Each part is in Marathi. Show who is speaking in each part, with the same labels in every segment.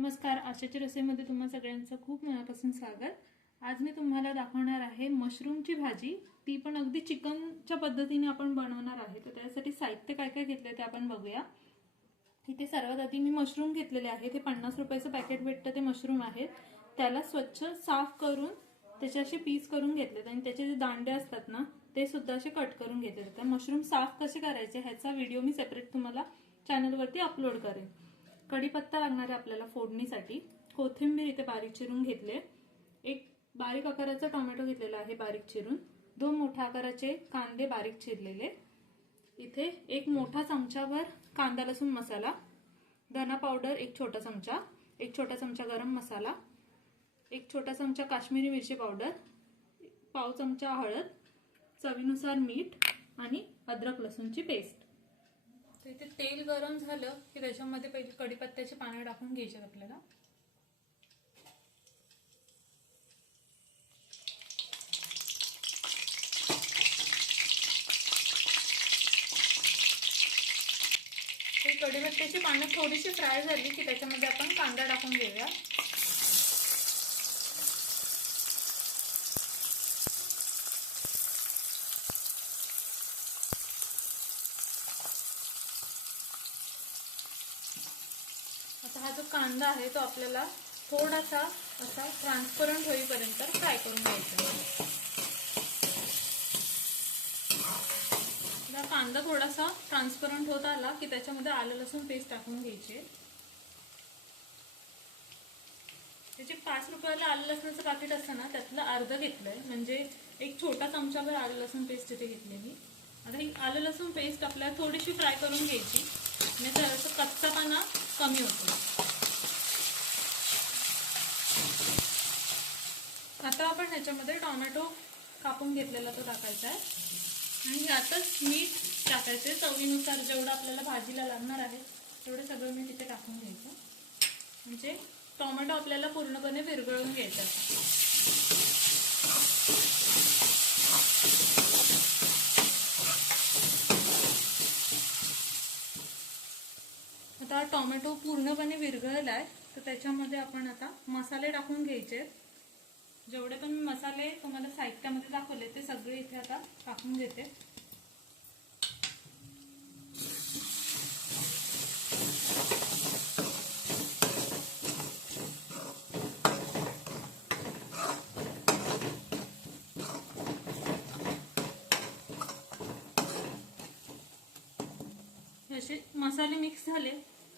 Speaker 1: नमस्कार आशाच्या रसेमध्ये तुम्हा सगळ्यांचं खूप मनापासून स्वागत. आज मी तुम्हाला दाखवणार आहे मशरूमची भाजी. ती पण अगदी चिकनच्या पद्धतीने आपण बनवणार आहे. तर त्यासाठी साहित्य काय काय घेतलंय ते आपण बघूया. इथे सर्वात आधी मी मशरूम घेतलेले आहे. ते पन्नास रुपयाचं पॅकेट भेटतं ते मशरूम आहेत त्याला स्वच्छ साफ करून त्याचे असे पीस करून घेतलेत आणि त्याचे जे दांडे असतात ना ते सुद्धा असे कट करून घेतले तर मशरूम साफ कसे करायचे ह्याचा व्हिडिओ मी सेपरेट तुम्हाला चॅनलवरती अपलोड करेन. कढीपत्ता लागणार आहे आपल्याला फोडणीसाठी कोथिंबीर इथे बारीक चिरून घेतले. एक बारीक आकाराचा टोमॅटो घेतलेला आहे बारीक चिरून. दोन मोठ्या आकाराचे कांदे बारीक चिरलेले. इथे एक मोठा चमचाभर कांदा लसूण मसाला धना पावडर एक छोटा चमचा एक छोटा चमचा गरम मसाला एक छोटा चमचा काश्मीरी मिरची पावडर पाव चमचा हळद चवीनुसार मीठ आणि अद्रक लसूणची पेस्ट. तर इथे तेल गरम झालं की त्याच्यामध्ये पहिले कढीपत्त्याची पानं टाकून घ्यायचे आपल्याला. ही कढीपत्त्याची पानं थोडीशी फ्राय झाली की त्याच्यामध्ये आपण कांदा टाकून घेऊया आता हा जो कांदा आहे तो आपल्याला थोडासा असा ट्रान्सपरंट होईपर्यंत फ्राय करून घ्यायचा. कांदा थोडासा ट्रान्सपरंट होत आला की त्याच्यामध्ये आलं लसूण पेस्ट टाकून घ्यायचे. त्याचे पाच रुपयाला आलं लसणाचं पाकिट असतं ना त्यातलं अर्ध घेतलंय. म्हणजे एक छोटा चमचाभर आलं लसूण पेस्ट इथे घेतलेली आता ही आलं लसूण पेस्ट आपल्याला थोडीशी फ्राय करून घ्यायची. आणि त्याचा कच्चापणा कमी होतो आता आपण ह्याच्यामध्ये टोमॅटो कापून घेतलेला तो टाकायचा आहे. आणि यातच मीठ टाकायचे चवीनुसार जेवढं आपल्याला भाजीला लागणार आहे तेवढं सगळं मी तिथे टाकून घ्यायचं. म्हणजे टोमॅटो आपल्याला पूर्णपणे विरघळून घ्यायचा आता टोमॅटो पूर्णपणे विरघळला आहे तर त्याच्यामध्ये आपण आता मसाले टाकून घ्यायचे जेवढे पण मी मसाले तुम्हाला साहित्यामध्ये दाखवले ते सगळे इथे आता टाकून घेते असे मसाले मिक्स झाले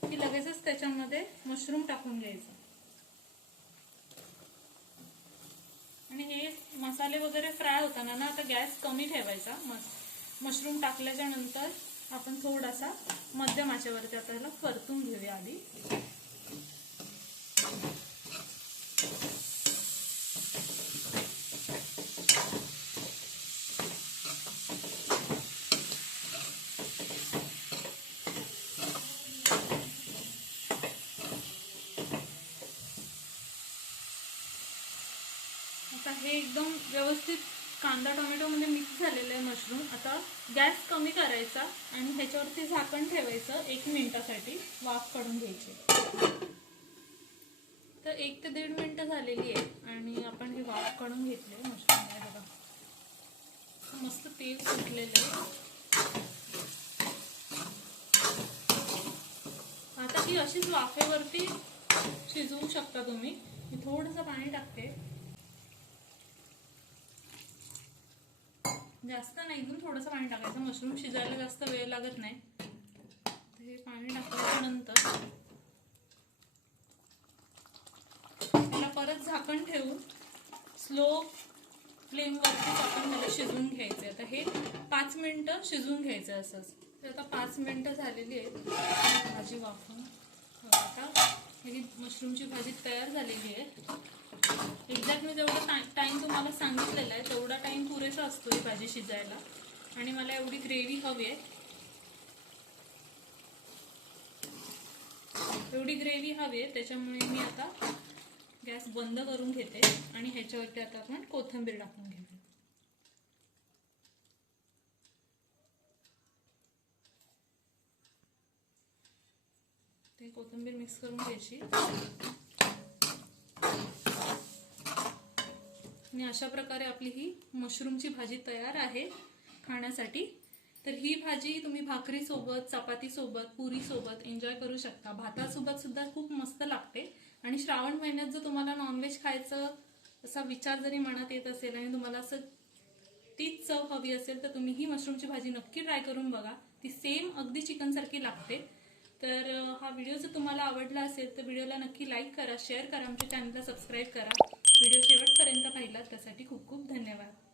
Speaker 1: की लगेचच त्याच्यामध्ये मशरूम टाकून घ्यायचं आणि हे मसाले वगैरे फ्राय होताना ना आता गॅस कमी ठेवायचा. मशरूम टाकल्याच्या नंतर आपण थोडासा मध्यम आशेवरती आता ह्याला परतून घेऊया आधी. आता हे एकदम व्यवस्थित कांदा टोमॅटोमध्ये मिक्स झालेलं आहे मशरूम आता गॅस कमी करायचा आणि ह्याच्यावरती झाकण ठेवायचं एक मिनिटासाठी. वाफ काढून घ्यायची. तर एक ते दीड मिनिटं झालेली आहे आणि आपण हे वाफ काढून घेतले मशरूम आहे बघा. मस्त तेल सुटलेलं आहे. आता ही अशीच वाफेवरती शिजवू शकता तुम्ही. मी थोडंसं पाणी टाकते. जास्त नाही एकदम थोडंसं पाणी टाकायचं. मशरूम शिजायला जास्त वेळ लागत नाही. हे पाणी टाकल्यानंतर त्याला परत झाकण ठेवून स्लो फ्लेमवरती आपण त्याला शिजवून घ्यायचे आता हे पाच मिनटं शिजवून घ्यायचं असंच. तर आता पाच मिनटं झालेली आहेत. भाजी वाफून. आता ही मशरूमची भाजी तयार झालेली आहे. एक्झॅक्ट मी जेवढा टाइम तुम्हाला सांगितलेला आहे तेवढा टाइम पुरेसा असतो ही भाजी शिजायला. आणि मला एवढी ग्रेव्ही हवी आहे. एवढी ग्रेव्ही हवी आहे त्याच्यामुळे मी आता गॅस बंद करून घेते. आणि ह्याच्यावरती आता आपण कोथिंबीर टाकून घेऊ ते कोथिंबीर मिक्स करून घ्यायची. आणि अशा प्रकारे आपली ही मशरूमची भाजी तयार आहे खाण्यासाठी. तर ही भाजी तुम्ही भाकरीसोबत चपातीसोबत पुरीसोबत एन्जॉय करू शकता. भातासोबत सुद्धा खूप मस्त लागते. आणि श्रावण महिन्यात जर तुम्हाला नॉनव्हेज खायचं असा विचार जरी मनात येत असेल आणि तुम्हाला असं तीच चव हवी असेल तर तुम्ही ही मशरूमची भाजी नक्की ट्राय करून बघा. ती सेम अगदी चिकनसारखी लागते. तर हा व्हिडिओ जर तुम्हाला आवडला असेल तर व्हिडिओला नक्की लाईक करा शेअर करा आमच्या चॅनलला सबस्क्राईब करा. व्हिडिओ शेवटपर्यंत पाहिला त्यासाठी खूप खूप धन्यवाद.